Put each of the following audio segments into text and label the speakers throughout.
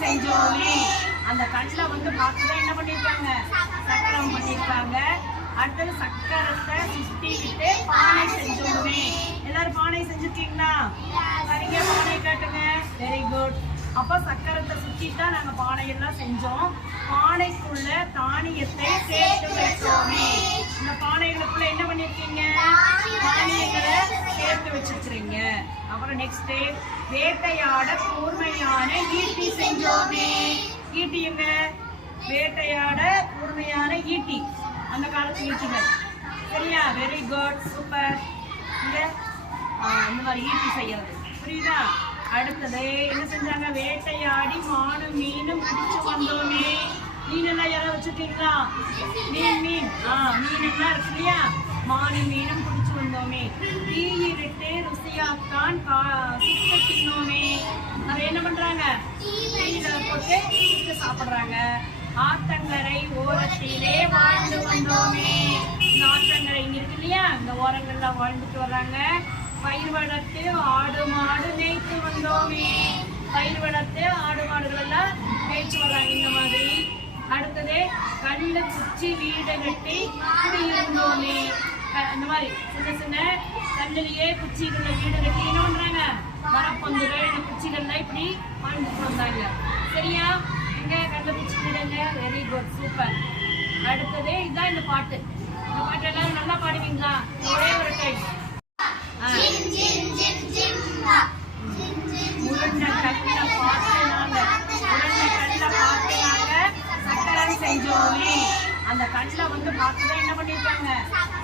Speaker 1: செஞ்சோமே அந்த கல்லை வந்து பார்த்து தான் என்ன பண்ணியிருக்காங்க சக்கரம் பண்ணியிருக்காங்க அடுத்தது சக்கரத்தை சுத்தி விட்டு பானை செஞ்சோமே எல்லாரும் பானை செஞ்சிருக்கீங்களா? சரிங்க பானை காட்டுங்க. வெரி குட் அப்போ சக்கரத்தை சுற்றி தான் நாங்கள் பானையெல்லாம் செஞ்சோம். பானைக்குள்ள தானியத்தை சேர்த்து வச்சோமே இந்த பானைகளுக்குள்ள என்ன பண்ணியிருக்கீங்க தானியங்களை சேர்த்து வச்சிருக்கிறீங்க. அப்புறம் நெக்ஸ்ட் வேட்டையாட கூர்மையான ஈட்டி செஞ்சோமே. ஈட்டியுங்க வேட்டையாட கூர்மையான ஈட்டி. அந்த காலத்து ஈட்டிகள். சரியா? வெரி குட் சூப்பர் இந்த இந்த மாதிரி ஈட்டி செய்யறது. புரியுதா? அடுத்தது என்ன செஞ்சாங்க? வேட்டையாடி மானும் மீனும் பிடிச்சு வந்தோமே. மீன் எல்லாம் யாராவது வச்சிருக்கீங்களா? மீன் மீன். ஆ மீன் எல்லாம் இருக்கு இல்லையா? மானு மீனும் பிடிச்சு வந்தோமே. தீயிட்டு ருசியாத்தான் கா சுத்த தின்னோமே. அதை என்ன பண்றாங்க? தீயில போட்டு சுட்டு சாப்பிடுறாங்க. ஆத்தங்கரை ஓரத்திலே வாழ்ந்து வந்தோமே. இந்த ஆற்றங்கரை இங்க இருக்கு இல்லையா? இந்த ஓரங்கள்ல வாழ்ந்துட்டு வர்றாங்க. பயிர் வளர்த்து ஆடு மாடு மேய்த்து வந்தோமே. பயிர் வளர்த்து ஆடு மாடுகள் எல்லாம் மேய்ச்சி வர்றாங்க. இந்த மாதிரி அடுத்தது கல்லு குச்சி வீடு கட்டி குடியிருந்தோமே. இந்த மாதிரி சின்ன சின்ன கல்லுலயே குச்சிகளில் வீடு கட்டி என்ன பண்றாங்க மரப்பந்துகள் இந்த குச்சிகள்லாம் இப்படி வாழ்ந்துட்டு வந்தாங்க. சரியா? இங்க கண்டுபிடிச்சி விடுங்க? வெரி குட் சூப்பர் அடுத்தது இதுதான் இந்த பாட்டு. இந்த பாட்டு எல்லாரும் நல்லா பாடுவீங்களா? ஒரே ஒரு டைம் சக்கரம் செஞ்சோமே அந்த கண்ணில் வந்து பார்த்து தான் என்ன பண்ணியிருக்காங்க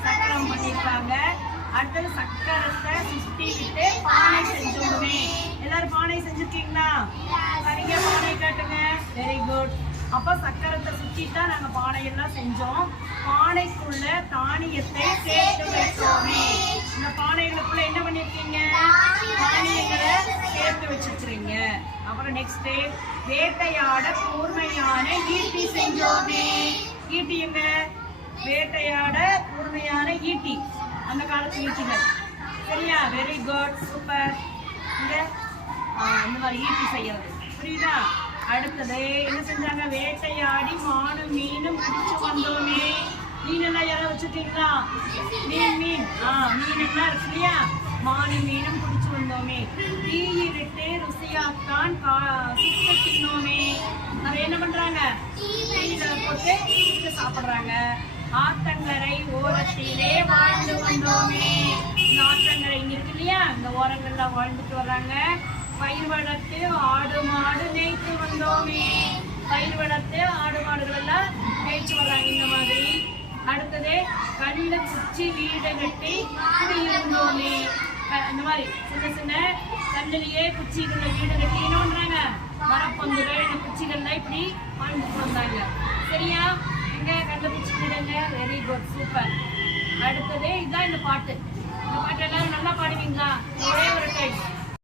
Speaker 1: சக்கரம் பண்ணிருக்காங்க. அடுத்தது சக்கரத்தை சுத்தி விட்டு பானை செஞ்சோமே. எல்லாரும் பானை செஞ்சுருக்கீங்களா? சரிங்க பானை காட்டுங்க. வெரி குட் அப்போ சக்கரத்தை சுற்றி தான் நாங்கள் பானையெல்லாம் செஞ்சோம். பானைக்குள்ள தானியத்தை சேர்த்து வச்சோமே இந்த பானைகளுக்குள்ள என்ன பண்ணியிருக்கீங்க தானியங்களை சேர்த்து வச்சிருக்கிறீங்க. அப்புறம் நெக்ஸ்ட் வேட்டையாட கூர்மையான ஈட்டி செஞ்சோமே. ஈட்டியுங்க வேட்டையாட கூர்மையான ஈட்டி. அந்த காலத்து ஈட்டிகள். சரியா? வெரி குட் சூப்பர் இங்க? இந்த மாதிரி ஈட்டி செய்யறது. புரியுதா? அடுத்தது என்ன செஞ்சாங்க? வேட்டையாடி மானும் மீனும் பிடிச்சு வந்தோமே. மீன் எல்லாம் யாராவது மீன் மீன். ஆ மீன் எல்லாம் இருக்கு இல்லையா? மானு மீனும் பிடிச்சு வந்தோமே. தீயிட்டு ருசியாத்தான் கா தின்னோமே. அதை என்ன பண்றாங்க? தீயில போட்டு சாப்பிடுறாங்க. ஆத்தங்கரை ஓரத்திலே வாழ்ந்து வந்தோமே. இந்த ஆத்தங்கரை இங்க இருக்கு இல்லையா? இந்த ஓரங்கள்ல வாழ்ந்துட்டு வர்றாங்க. பயிர் வளர்த்து ஆடு மாடு மேய்த்து வந்தோமே. பயிர் வளர்த்து ஆடு மாடுகள் எல்லாம் மேய்ச்சி வர்றாங்க இந்த மாதிரி. அடுத்தது கல்ல குச்சி வீடு கட்டி குடியிருந்தோமே இந்த மாதிரி சின்ன சின்ன கல்லிலேயே குச்சிகளில் வீடு கட்டி என்ன பண்றாங்க மரப்பந்துகள் இந்த குச்சிகள்லாம் இப்படி வாழ்ந்துட்டு வந்தாங்க. சரியா? இங்க வீடுங்க வெரி குட் சூப்பர் அடுத்தது இதுதான் இந்த பாட்டு. இந்த பாட்டு எல்லாரும் நல்லா பாடுவீங்களா? ஒரே ஒரு டைம்